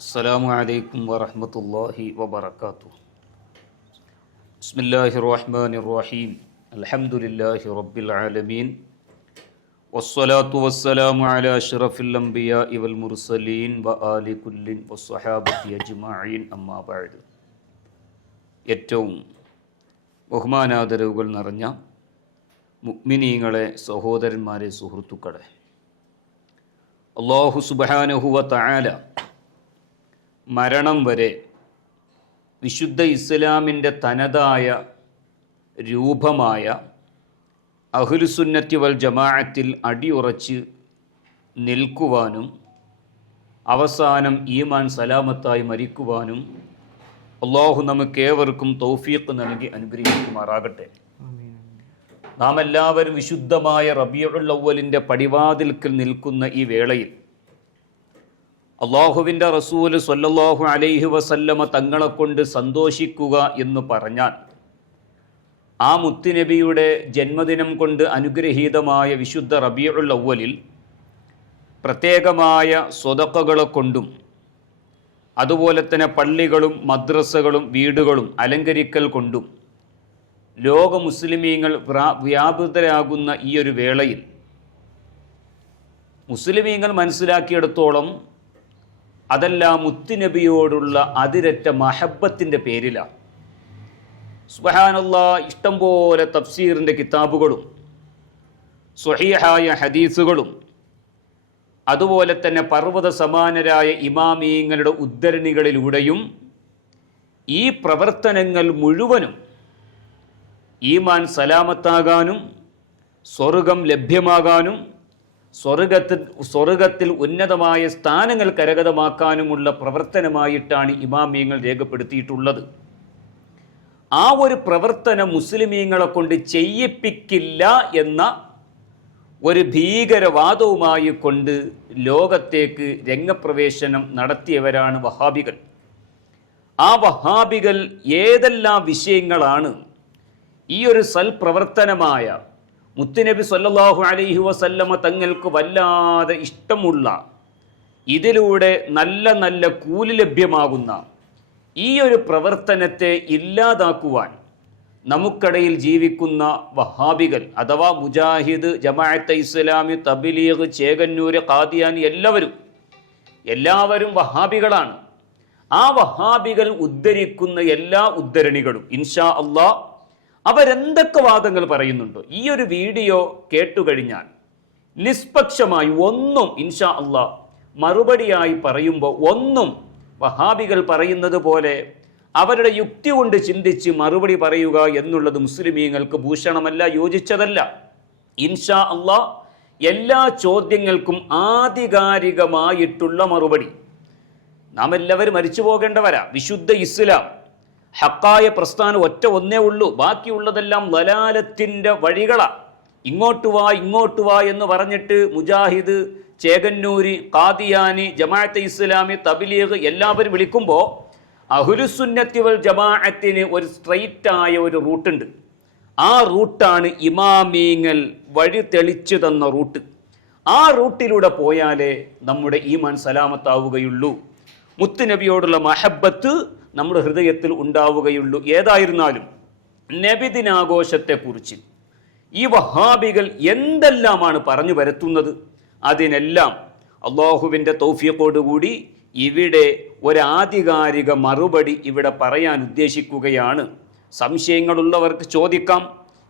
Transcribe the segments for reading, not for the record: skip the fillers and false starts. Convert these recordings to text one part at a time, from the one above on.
അസ്സലാമു അലൈക്കും വറഹ്മത്തുള്ളാഹി വബറകാതുഹു. ബിസ്മില്ലാഹിർ റഹ്മാനിർ റഹീം. അൽഹംദുലില്ലാഹി റബ്ബിൽ ആലമീൻ. വസ്സലാത്തു വസ്സലാമു അലാ അഷ്റഫിൽ അംബിയാഇ വൽ മുർസലീൻ വആലി കുല്ലിൻ വസ്സഹാബത്തി അജ്മഈൻ. അമ്മാ ബഅദ്. ഏറ്റവും ബഹുമാനാദരവുകൾ നിറഞ്ഞ മുഅ്മിനീങ്ങളെ, സഹോദരന്മാരെ, സുഹൃത്തുക്കളെ, അല്ലാഹു സുബ്ഹാനഹു വ തആല മരണം വരെ വിശുദ്ധ ഇസ്ലാമിൻ്റെ തനതായ രൂപമായ അഹ്ലുസുന്നത്തി വൽ ജമാഅത്തിൽ അടിയുറച്ച് നിൽക്കുവാനും അവസാനം ഈമാൻ സലാമത്തായി മരിക്കുവാനും അല്ലാഹു നമുക്കേവർക്കും തൗഫീഖ് നൽകി അനുഗ്രഹിക്കുമാറാകട്ടെ. നാം എല്ലാവരും വിശുദ്ധമായ റബീഉൽ അവ്വലിൻ്റെ പടിവാതിൽക്കൽ നിൽക്കുന്ന ഈ വേളയിൽ അള്ളാഹുവിൻ്റെ റസൂൽ സ്വല്ലല്ലാഹു അലൈഹി വസല്ലമ തങ്ങളെ കൊണ്ട് സന്തോഷിക്കുക എന്ന് പറഞ്ഞാൽ ആ മുത്തുനബിയുടെ ജന്മദിനം കൊണ്ട് അനുഗ്രഹീതമായ വിശുദ്ധ റബീഉൽ അവ്വലിൽ പ്രത്യേകമായ സ്വതക്കകളെ കൊണ്ടും അതുപോലെ തന്നെ പള്ളികളും മദ്രസകളും വീടുകളും അലങ്കരിക്കൽ കൊണ്ടും ലോക മുസ്ലിമീങ്ങൾ വ്യാപൃതരാകുന്ന ഈ ഒരു വേളയിൽ മുസ്ലിമീങ്ങൾ മനസ്സിലാക്കിയെടുത്തോളം അതെല്ലാം മുത്തുനബിയോടുള്ള അതിരറ്റ മഹബത്തിൻ്റെ പേരിലാണ്. സുബ്ഹാനല്ലാഹ്, ഇഷ്ടംപോലെ തഫ്സീറിൻ്റെ കിതാബുകളും സ്വഹീഹായ ഹദീസുകളും അതുപോലെ തന്നെ പർവ്വത സമാനരായ ഇമാമീങ്ങളുടെ ഉദ്ധരണികളിലൂടെയും ഈ പ്രവർത്തനങ്ങൾ മുഴുവനും ഈമാൻ സലാമത്താകാനും സ്വർഗം ലഭ്യമാകാനും സ്വർഗത്തിൽ ഉന്നതമായ സ്ഥാനങ്ങൾ കരഗതമാക്കാനുമുള്ള പ്രവർത്തനമായിട്ടാണ് ഇമാമിയങ്ങൾ രേഖപ്പെടുത്തിയിട്ടുള്ളത്. ആ ഒരു പ്രവർത്തനം മുസ്ലിമീങ്ങളെ കൊണ്ട് ചെയ്യിപ്പിക്കില്ല എന്ന ഒരു ഭീകരവാദവുമായി കൊണ്ട് ലോകത്തേക്ക് രംഗപ്രവേശനം നടത്തിയവരാണ് വഹാബികൾ. ആ വഹാബികൾ ഏതെല്ലാം വിഷയങ്ങളാണ് ഈ ഒരു സൽപ്രവർത്തനമായ മുത്തുനബി സ്വല്ലല്ലാഹു അലൈഹി വസല്ലമ തങ്ങൾക്ക് വല്ലാതെ ഇഷ്ടമുള്ള, ഇതിലൂടെ നല്ല നല്ല കൂലി ലഭ്യമാകുന്ന ഈ ഒരു പ്രവർത്തനത്തെ ഇല്ലാതാക്കുവാൻ നമുക്കിടയിൽ ജീവിക്കുന്ന വഹാബികൾ അഥവാ മുജാഹിദ്, ജമാഅത്തെ ഇസ്ലാമി, തബ്ലീഗ്, ചേകന്നൂര്, ഖാദിയാനി എല്ലാവരും വഹാബികളാണ്. ആ വഹാബികൾ ഉദ്ധരിക്കുന്ന എല്ലാ ഉദ്ധരണികളും ഇൻഷാ അല്ലാഹ് അവരെന്തൊക്കെ വാദങ്ങൾ പറയുന്നുണ്ടോ ഈ ഒരു വീഡിയോ കേട്ടുകഴിഞ്ഞാൽ നിഷ്പക്ഷമായി ഒന്നും ഇൻഷാ അല്ലാഹ് മറുപടിയായി പറയുമ്പോൾ ഒന്നും വഹാബികൾ പറയുന്നത് പോലെ അവരുടെ യുക്തി കൊണ്ട് ചിന്തിച്ച് മറുപടി പറയുക എന്നുള്ളത് മുസ്ലിമീങ്ങൾക്ക് ഭൂഷണമല്ല, യോജിച്ചതല്ല. ഇൻഷാ അല്ലാഹ് എല്ലാ ചോദ്യങ്ങൾക്കും ആധികാരികമായിട്ടുള്ള മറുപടി. നാം എല്ലാവരും മരിച്ചു പോകേണ്ടവരാ. വിശുദ്ധ ഇസ്ലാം ഹക്കായ പ്രസ്ഥാനം ഒന്നേ ഉള്ളൂ. ബാക്കിയുള്ളതെല്ലാം ലലാലത്തിൻ്റെ വഴികളാണ്. ഇങ്ങോട്ട് വാ എന്ന് പറഞ്ഞിട്ട് മുജാഹിദ്, ചേകന്നൂരി, ഖാദിയാനി, ജമാഅത്തെ ഇസ്ലാമി, തബ്ലീഗ് എല്ലാവരും വിളിക്കുമ്പോൾ അഹ്ലുസുന്നത്തി വൽ ജമാഅത്തിന് ഒരു സ്ട്രെയിറ്റായ ഒരു റൂട്ടുണ്ട്. ആ റൂട്ടാണ് ഇമാമീങ്ങൾ വഴി തെളിച്ചു തന്ന റൂട്ട്. ആ റൂട്ടിലൂടെ പോയാലേ നമ്മുടെ ഈമാൻ സലാമത്താവുകയുള്ളൂ, മുത്തുനബിയോടുള്ള മഹബത്ത് നമ്മുടെ ഹൃദയത്തിൽ ഉണ്ടാവുകയുള്ളൂ. ഏതായിരുന്നാലും നബിദിനാഘോഷത്തെക്കുറിച്ച് ഈ വഹാബികൾ എന്തെല്ലാമാണ് പറഞ്ഞു വരുത്തുന്നത്, അതിനെല്ലാം അള്ളാഹുവിൻ്റെ തൗഫീഖോടുകൂടി ഇവിടെ ഒരാധികാരിക മറുപടി ഇവിടെ പറയാൻ ഉദ്ദേശിക്കുകയാണ്. സംശയങ്ങളുള്ളവർക്ക് ചോദിക്കാം,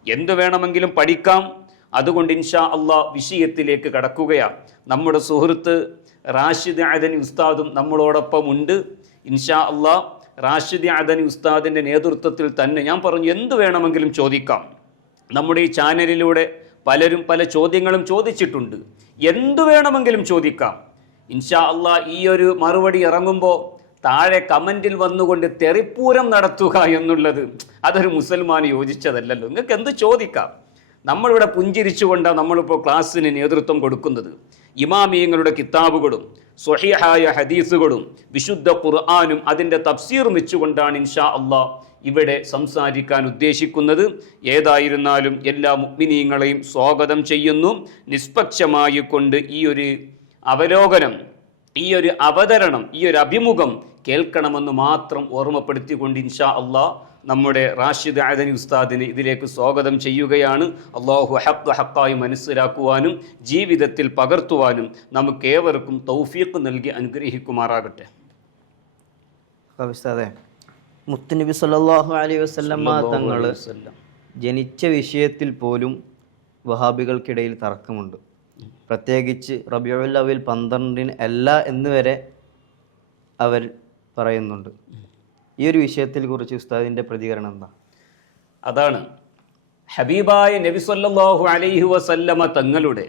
എന്തു വേണമെങ്കിലും പഠിക്കാം. അതുകൊണ്ട് ഇൻഷാ അള്ളാഹ് വിഷയത്തിലേക്ക് കടക്കുകയാണ്. നമ്മുടെ സുഹൃത്ത് റാഷിദ് അദനി ഉസ്താദും നമ്മളോടൊപ്പം ഉണ്ട്. ഇൻഷാ അള്ളാഹ് റാഷിദ് അദനി ഉസ്താദിൻ്റെ നേതൃത്വത്തിൽ തന്നെ ഞാൻ പറഞ്ഞു എന്തു വേണമെങ്കിലും ചോദിക്കാം. നമ്മുടെ ഈ ചാനലിലൂടെ പലരും പല ചോദ്യങ്ങളും ചോദിച്ചിട്ടുണ്ട്. എന്തു വേണമെങ്കിലും ചോദിക്കാം. ഇൻഷാ അള്ളാഹ് ഈ ഒരു മറുപടി ഇറങ്ങുമ്പോൾ താഴെ കമൻറ്റിൽ വന്നുകൊണ്ട് തെറിപ്പൂരം നടത്തുക എന്നുള്ളത് അതൊരു മുസൽമാന് യോജിച്ചതല്ലല്ലോ. നിങ്ങൾക്ക് എന്ത് ചോദിക്കാം. നമ്മളിവിടെ പുഞ്ചിരിച്ചുകൊണ്ടാണ് നമ്മളിപ്പോൾ ക്ലാസ്സിന് നേതൃത്വം കൊടുക്കുന്നത്. ഇമാമിയങ്ങളുടെ കിതാബുകളും സ്വഹീഹായ ഹദീസുകളും വിശുദ്ധ ഖുർആനും അതിൻ്റെ തഫ്സീറും വെച്ചുകൊണ്ടാണ് ഇൻഷാ അള്ളാഹ് ഇവിടെ സംസാരിക്കാൻ ഉദ്ദേശിക്കുന്നത്. ഏതായിരുന്നാലും എല്ലാ മുഅ്മിനീങ്ങളെയും സ്വാഗതം ചെയ്യുന്നു. നിഷ്പക്ഷമായി കൊണ്ട് ഈ ഒരു അവലോകനം ഈ ഒരു അവതരണം, ഈ ഒരു അഭിമുഖം കേൾക്കണമെന്ന് മാത്രം ഓർമ്മപ്പെടുത്തിക്കൊണ്ട് ഇൻഷാ അള്ളാഹ് നമ്മുടെ റാഷിദ് അദനി ഉസ്താദിനെ ഇതിലേക്ക് സ്വാഗതം ചെയ്യുകയാണ്. അള്ളാഹു ഹക്കായി മനസ്സിലാക്കുവാനും ജീവിതത്തിൽ പകർത്തുവാനും നമുക്കേവർക്കും തൗഫീഖ് നൽകി അനുഗ്രഹിക്കുമാറാകട്ടെ. ഉസ്താദേ, മുത്തുനബി സല്ലല്ലാഹു അലൈഹി വസല്ലം തങ്ങൾ ജനിച്ച വിഷയത്തിൽ പോലും വഹാബികൾക്കിടയിൽ തർക്കമുണ്ട്. പ്രത്യേകിച്ച് റബീഉൽ അവ്വൽ 12 അല്ല എന്ന് വരെ അവർ പറയുന്നുണ്ട്. ഈ ഒരു വിഷയത്തിൽ കുറിച്ച് ഉസ്താദിൻ്റെ പ്രതികരണം എന്താ? അതാണ് ഹബീബായ നബി സല്ലല്ലാഹു അലൈഹി വസല്ലമ തങ്ങളുടെ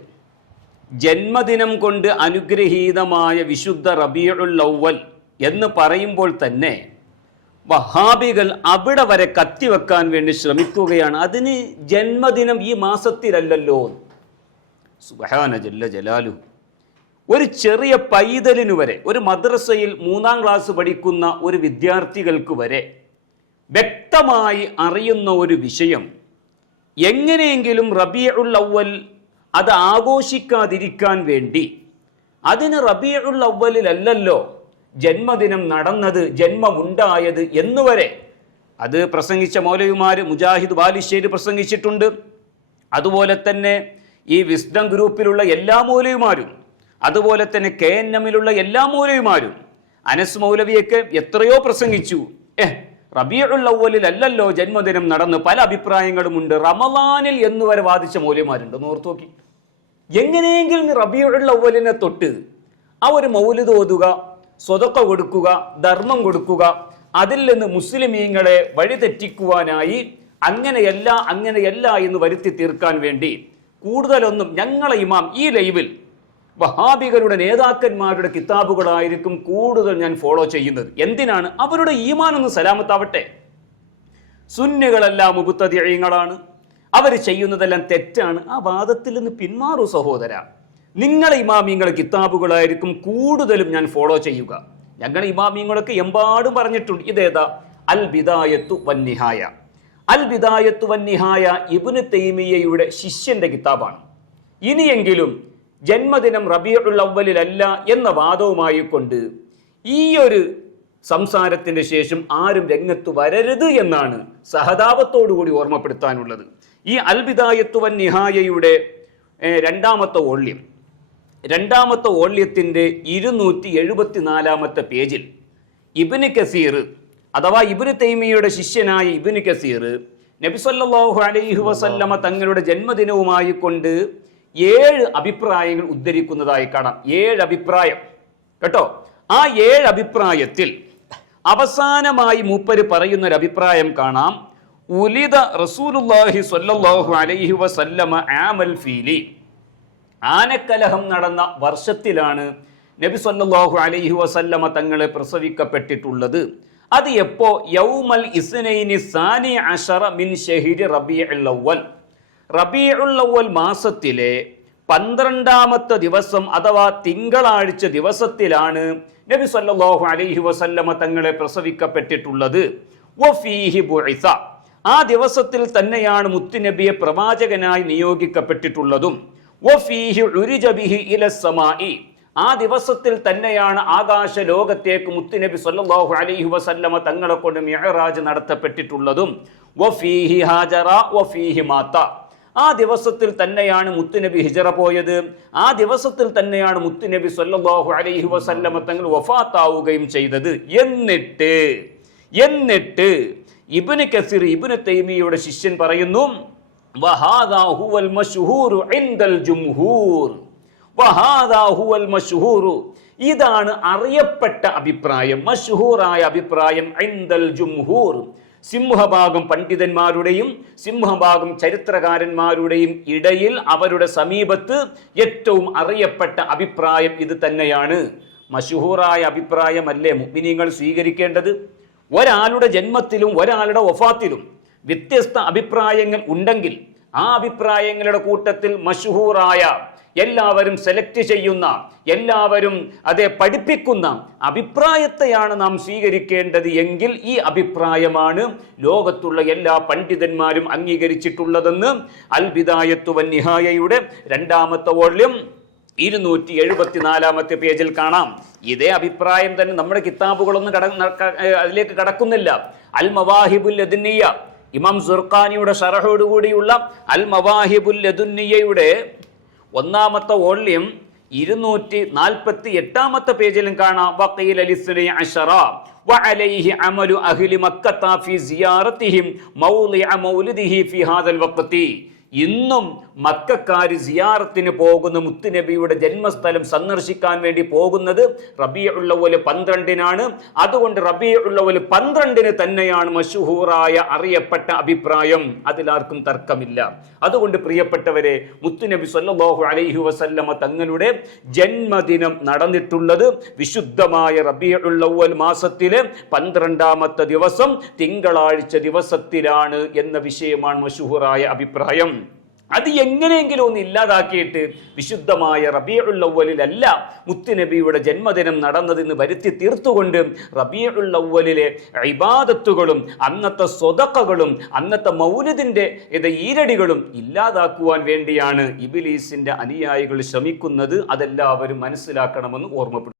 ജന്മദിനം കൊണ്ട് അനുഗ്രഹീതമായ വിശുദ്ധ റബീഉൽ അവ്വൽ എന്ന് പറയുമ്പോൾ തന്നെ വഹാബികൾ അവിടെ വരെ കത്തിവെക്കാൻ വേണ്ടി ശ്രമിക്കുകയാണ്. അതിന് ജന്മദിനം ഈ മാസത്തിലല്ലല്ലോ. സുബ്ഹാന ജല്ല ജലാലു. ഒരു ചെറിയ പൈതലിനു വരെ, ഒരു മദ്രസയിൽ 3ാം ക്ലാസ് പഠിക്കുന്ന ഒരു വിദ്യാർത്ഥികൾക്ക് വരെ വ്യക്തമായി അറിയുന്ന ഒരു വിഷയം, എങ്ങനെയെങ്കിലും റബീഉൽ അവ്വൽ അത് ആഘോഷിക്കാതിരിക്കാൻ വേണ്ടി അതിന് റബീഉൽ അവ്വലിലല്ലല്ലോ ജന്മദിനം നടന്നത്, ജന്മമുണ്ടായത് എന്നുവരെ അത് പ്രസംഗിച്ച മൗലവിമാർ മുജാഹിദ് ബാലുശ്ശേരി പ്രസംഗിച്ചിട്ടുണ്ട്. അതുപോലെ തന്നെ ഈ വിസ്ഡം ഗ്രൂപ്പിലുള്ള എല്ലാ മൗലവിമാരും, അതുപോലെ തന്നെ KNM-ലുള്ള എല്ലാ മൗലവിമാരും, അനസ് മൗലവിയൊക്കെ എത്രയോ പ്രസംഗിച്ചു. റബീഉൽ അവ്വലിൽ അല്ലല്ലോ ജന്മദിനം നടന്ന് പല അഭിപ്രായങ്ങളുമുണ്ട്, റമളാനിൽ എന്നുവരെ വാദിച്ച മൗലവിമാരുണ്ട്. ഓർത്തു നോക്കി. എങ്ങനെയെങ്കിലും റബീഉൽ അവ്വലിനെ തൊട്ട് ആ ഒരു മൗലിദ് ഓതുക, സ്വതക്ക കൊടുക്കുക, ധർമ്മം കൊടുക്കുക, അതിൽ നിന്ന് മുസ്ലിമീങ്ങളെ വഴിതെറ്റിക്കുവാനായി അങ്ങനെയല്ല എന്ന് വരുത്തി തീർക്കാൻ വേണ്ടി കൂടുതലൊന്നും ഞങ്ങളെ ഇമാം ഈ ലൈവിൽ വഹാബികളുടെ നേതാക്കന്മാരുടെ കിതാബുകളായിരിക്കും കൂടുതൽ ഞാൻ ഫോളോ ചെയ്യുന്നത്. എന്തിനാണ്? അവരുടെ ഈമാൻ ഒന്ന് സലാമത്താവട്ടെ. സുന്നികളെല്ലാം മുബ്തദിഈങ്ങളാണ്, അവർ ചെയ്യുന്നതെല്ലാം തെറ്റാണ്. ആ വാദത്തിൽ നിന്ന് പിന്മാറൂ സഹോദര. നിങ്ങളെ ഇമാമിങ്ങളെ കിതാബുകളായിരിക്കും കൂടുതലും ഞാൻ ഫോളോ ചെയ്യുക. ഞങ്ങളെ ഇമാമിങ്ങളൊക്കെ എമ്പാടും പറഞ്ഞിട്ടുണ്ട്. ഇതേതാ? അൽ ബിദായത്തു വന്നിഹായ. അൽ ബിദായത്തു വന്നിഹായ ഇബ്നു തൈമിയ്യയുടെ ശിഷ്യന്റെ കിതാബാണ്. ഇനിയെങ്കിലും ജന്മദിനം റബീഉൽ അവ്വലിലല്ല എന്ന വാദവുമായി കൊണ്ട് ഈ ഒരു സംസാരത്തിന്റെ ശേഷം ആരും രംഗത്ത് വരരുത് എന്നാണ് സഹതാപത്തോടുകൂടി ഓർമ്മപ്പെടുത്താനുള്ളത്. ഈ അൽ ബിദായത്തു വന്നിഹായയുടെ രണ്ടാമത്തെ വോള്യത്തിന്റെ 274 പേജിൽ ഇബ്നു കസീർ അഥവാ ഇബ്നു തൈമിയ്യയുടെ ശിഷ്യനായ ഇബ്നു കസീർ നബി സല്ലല്ലാഹു അലൈഹി വസല്ലമ തങ്ങളുടെ ജന്മദിനവുമായി കൊണ്ട് 7 അഭിപ്രായങ്ങൾ ഉദ്ധരിക്കുന്നതായി കാണാം. 7 അഭിപ്രായം കേട്ടോ. ആ 7 അഭിപ്രായത്തിൽ അവസാനമായി മൂപ്പര് പറയുന്ന ഒരു അഭിപ്രായം കാണാം. ഉലിദ റസൂലുള്ളാഹി സ്വല്ലല്ലാഹു അലൈഹി വസല്ലമ ആമൽ ഫീലി. ആനക്കലഹം നടന്ന വർഷത്തിലാണ് നബി സല്ലല്ലാഹു അലൈഹി വസല്ലമ തങ്ങളെ പ്രസവിക്കപ്പെട്ടിട്ടുള്ളത്. അത് എപ്പോ? യൗമൽ ഇസ്നൈനി സാനി അശറ മിൻ ശഹരി റബീഉൽ അവ്വൽ. റബീഉൽ അവ്വൽ മാസത്തിലെ 12ാമത്തെ ദിവസം അഥവാ തിങ്കളാഴ്ച ദിവസത്തിലാണ് നബി സല്ലല്ലാഹു അലൈഹി വസല്ലമ തങ്ങളെ പ്രസവിക്കപ്പെട്ടിട്ടുള്ളത്. വഫീഹി ബുഇസ. ആ ദിവസത്തിൽ തന്നെയാണ് മുത്തുനബിയെ പ്രവാചകനായി നിയോഗിക്കപ്പെട്ടിട്ടുള്ളതും. വഫീഹി ഉരിജ ബിഹി ഇലസ് സമാഇ. ആ ദിവസത്തിൽ തന്നെയാണ് ആകാശ ലോകത്തേക്ക് മുത്തുനബി സല്ലല്ലാഹു അലൈഹി വസല്ലമ തങ്ങളെ കൊണ്ട് മിഅ്റാജ് നടത്തപ്പെട്ടിട്ടുള്ളതും. വഫീഹി ഹാജറ വഫീഹി മാത. ആ ദിവസത്തിൽ തന്നെയാണ് മുത്തുനബി ഹിജറ പോയത്. ആ ദിവസത്തിൽ തന്നെയാണ് മുത്തുനബി സല്ലല്ലാഹു അലൈഹി വസല്ലമ തങ്ങൾ വഫാത്താവുകയും ചെയ്തത്. എന്നിട്ട് ഇബ്നു കസീർ ഇബ്നു തൈമിയ്യയുടെ ശിഷ്യൻ പറയുന്നു, വഹാദാ ഹുവൽ മശ്ഹൂറു ഇൻദൽ ജുംഹൂർ. വഹാദാ ഹുവൽ മശ്ഹൂറു. ഇതാണ് അറിയപ്പെട്ട അഭിപ്രായം, മശ്ഹൂറായ അഭിപ്രായം. ഇൻദൽ ജുംഹൂർ. സിംഹഭാഗം പണ്ഡിതന്മാരുടെയും സിംഹഭാഗം ചരിത്രകാരന്മാരുടെയും ഇടയിൽ അവരുടെ സമീപത്ത് ഏറ്റവും അറിയപ്പെട്ട അഭിപ്രായം ഇത് തന്നെയാണ്. മശ്ഹൂറായ അഭിപ്രായമല്ലേ മുഅ്മിനീങ്ങൾ സ്വീകരിക്കേണ്ടത്? ഒരാളുടെ ജന്മത്തിലും ഒരാളുടെ വഫാത്തിലും വ്യത്യസ്ത അഭിപ്രായങ്ങൾ ഉണ്ടെങ്കിൽ ആ അഭിപ്രായങ്ങളുടെ കൂട്ടത്തിൽ മശ്ഹൂറായ, എല്ലാവരും സെലക്ട് ചെയ്യുന്ന, എല്ലാവരും അതെ പഠിപ്പിക്കുന്ന അഭിപ്രായത്തെയാണ് നാം സ്വീകരിക്കേണ്ടത് എങ്കിൽ ഈ അഭിപ്രായമാണ് ലോകത്തുള്ള എല്ലാ പണ്ഡിതന്മാരും അംഗീകരിച്ചിട്ടുള്ളതെന്ന് അൽ ബിദായത്തു വന്നിഹായയുടെ 2ാമത്തെ വോള്യം 274 പേജിൽ കാണാം. ഇതേ അഭിപ്രായം തന്നെ നമ്മുടെ കിതാബുകളൊന്നും അതിലേക്ക് കടക്കുന്നില്ല. അൽ മവാഹിബുൽ ലദുന്നിയ, ഇമാം സുർഖാനിയുടെ ഷറഹോടുകൂടിയുള്ള അൽ മവാഹിബുൽ ലദുന്നിയയുടെ 1ാമത്തെ വോള്യം 248 പേജിലും കാണാം. വഖീല ലിസ്നി അശറ വഅലൈഹി അമലു അഹ്ലി മക്കത്ത ഫി സിയാറതിഹിം മൗളിഅ മൗലിദിഹി ഫി ഹാദൽ വഖ്തി. ഇന്നും മക്കക്കാര് സിയാറത്തിന് പോകുന്ന മുത്തുനബിയുടെ ജന്മസ്ഥലം സന്ദർശിക്കാൻ വേണ്ടി പോകുന്നത് റബീഉൽ അവ്വൽ 12-നാണ്. അതുകൊണ്ട് റബീഉൽ അവ്വൽ 12 തന്നെയാണ് മശ്ഹൂറായ അറിയപ്പെട്ട അഭിപ്രായം. അതിലാർക്കും തർക്കമില്ല. അതുകൊണ്ട് പ്രിയപ്പെട്ടവരെ, മുത്തുനബി സല്ലല്ലാഹു അലൈഹി വസല്ലമ തങ്ങളുടെ ജന്മദിനം നടന്നിട്ടുള്ളത് വിശുദ്ധമായ റബീഉൽ അവ്വൽ മാസത്തിലെ 12ാമത്തെ ദിവസം തിങ്കളാഴ്ച ദിവസത്തിലാണ് എന്ന വിഷയമാണ് മശ്ഹൂറായ അഭിപ്രായം. അത് എങ്ങനെയെങ്കിലും ഒന്ന് ഇല്ലാതാക്കിയിട്ട് വിശുദ്ധമായ റബീഉൽ അവ്വലിലല്ല മുത്തുനബിയുടെ ജന്മദിനം നടന്നതെന്ന് വരുത്തി തീർത്തുകൊണ്ട് റബീഉൽ അവ്വലിലെ ഇബാദത്തുകളും അന്നത്തെ സ്വതഖകളും അന്നത്തെ മൗലിദിന്റെ ഈരടികളും ഇല്ലാതാക്കുവാൻ വേണ്ടിയാണ് ഇബ്ലീസിന്റെ അനുയായികൾ ശ്രമിക്കുന്നത്. അതെല്ലാവരും മനസ്സിലാക്കണമെന്ന് ഓർമ്മപ്പെടുത്തുന്നു.